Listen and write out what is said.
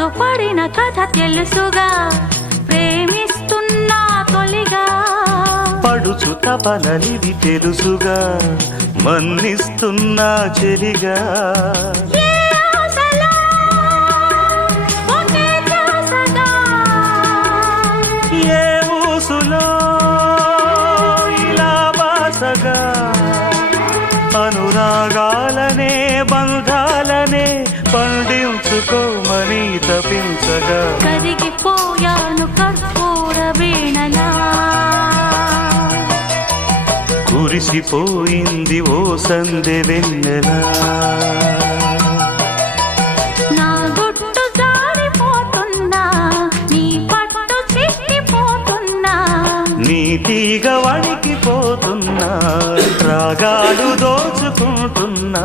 మనసు పడిన కథ తెలుసుగా ప్రేమిస్తున్నా తొలిగా పడుచు తపనలిది తెలుసుగా మన్నిస్తున్నా చెలిగా ఏ ఆశలో ఒకే ధ్యాసగా ఏ ఊసులో ఇలా బాసగా అనురాగాలనే బంధాలనే పండించుకోమని తపించగా కరిగిపోయాను కర్పూర వీణలా కురిసిపోయింది ఓ సందె వెన్నెలా నా గుట్టు జారిపోతున్నా నీ పట్టు చిక్కిపోతున్నా నీ తీగ వణికిపోతున్నా రాగాలు దోచుకుంటున్నా